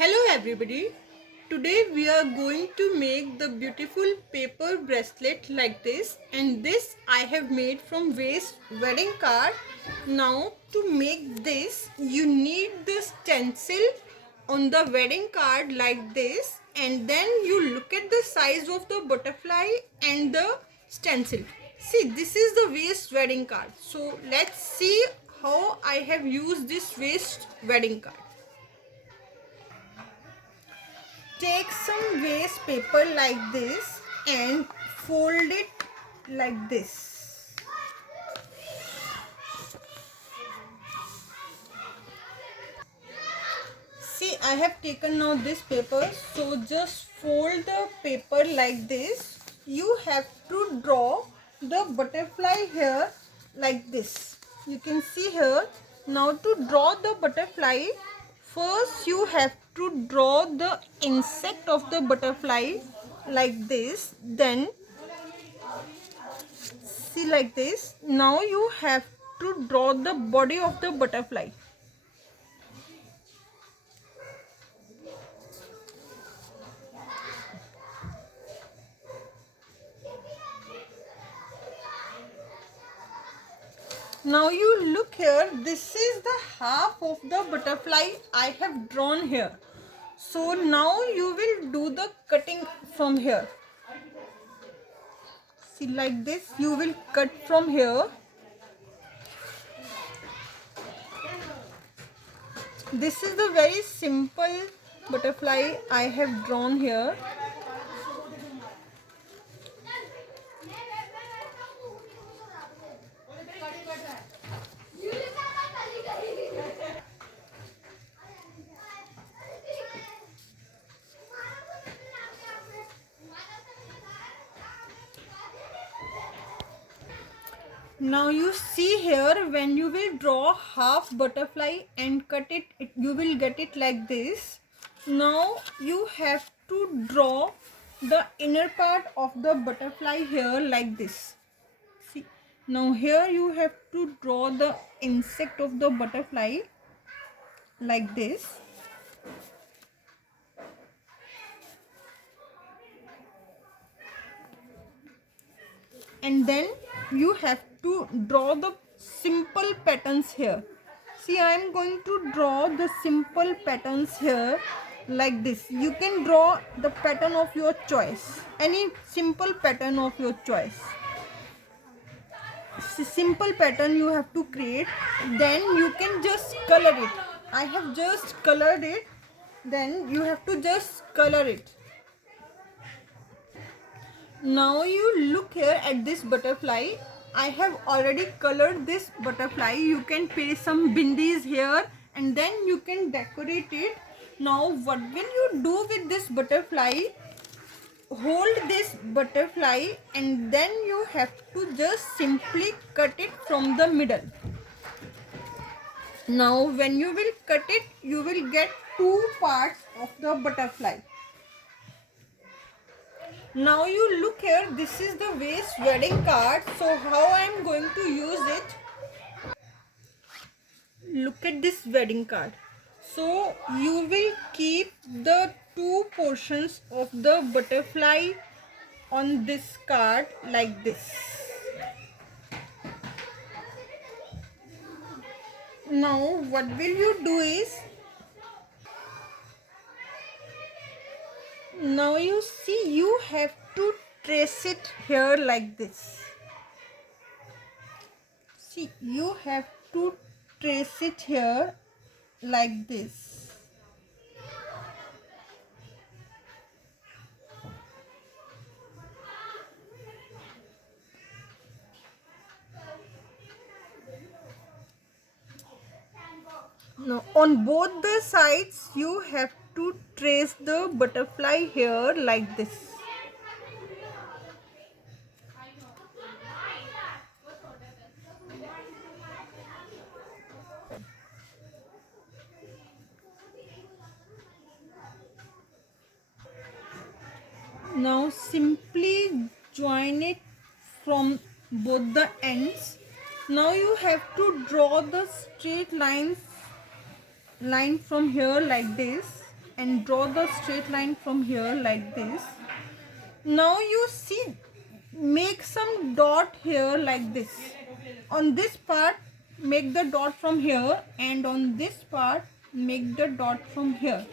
Hello everybody. Today we are going to make the beautiful paper bracelet like this, and this I have made from waste wedding card. Now to make this you need the stencil on the wedding card like this, and then you look at the size of the butterfly and the stencil. See, this is the waste wedding card. So let's see how I have used this waste wedding card. Take some waste paper like this and fold it like this. See, I have taken now this paper, so just fold the paper like this. You have to draw the butterfly here like this. You can see here. Now to draw the butterfly, first you have to draw the insect of the butterfly like this. Then see like this. Now you have to draw the body of the butterfly. Now you look here, this is the half of the butterfly I have drawn here. So now you will do the cutting from here. See like this, you will cut from here. This is the very simple butterfly I have drawn here. Now you see here, when you will draw half butterfly and cut it, you will get it like this. Now you have to draw the inner part of the butterfly here like this. See, now here you have to draw the insect of the butterfly like this. And then you have to draw the simple patterns here. See, I am going to draw the simple patterns here like this. You can draw the pattern of your choice, any simple pattern of your choice. Simple pattern you have to create, then you can just color it. I have just colored it, then you have to just color it. Now you look here at this butterfly. I have already colored this butterfly. You can paste some bindis here and then you can decorate it. Now what will you do with this butterfly? Hold this butterfly and then you have to just simply cut it from the middle. Now when you will cut it, you will get two parts of the butterfly. Now you look here, this is the waste wedding card. So how I am going to use it? Look at this wedding card. So you will keep the two portions of the butterfly on this card like this. Now what will you do is, now you see, you have to trace it here like this. See, you have to trace it here like this. Now on both the sides you have to trace the butterfly here like this. Now simply join it from both the ends. Now you have to draw the straight line from here like this, and draw the straight line from here like this. Now you see, make some dot here like this. On this part make the dot from here, and on this part make the dot from here.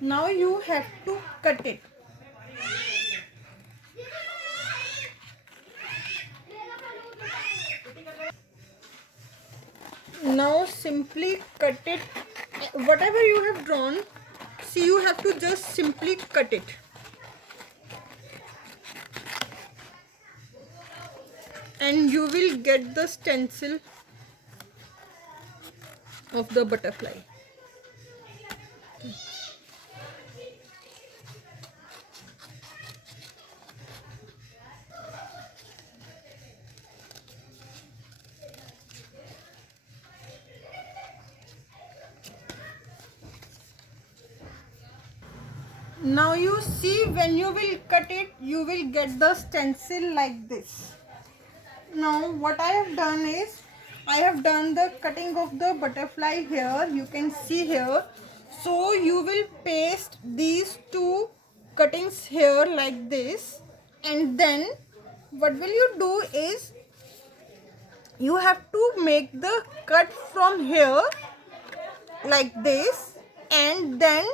Now you have to cut it. Now simply cut it. Whatever you have drawn, see, you have to just simply cut it. And you will get the stencil of the butterfly. Now you see, when you will cut it, you will get the stencil like this. Now what I have done is, I have done the cutting of the butterfly here, you can see here. So you will paste these two cuttings here like this, and then what will you do is, you have to make the cut from here like this, and then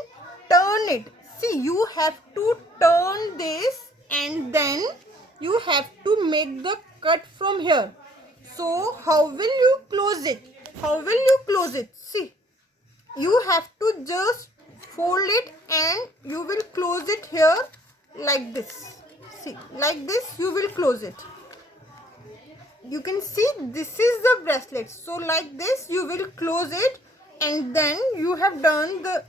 turn it. See, you have to turn this, and then you have to make the cut from here. So how will you close it? How will you close it? See, you have to just fold it and you will close it here like this. See, like this you will close it. You can see this is the bracelet. So like this you will close it, and then you have done the,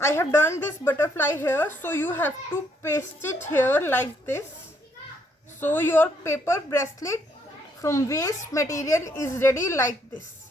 I have done this butterfly here, so you have to paste it here like this. So your paper bracelet from waste material is ready like this.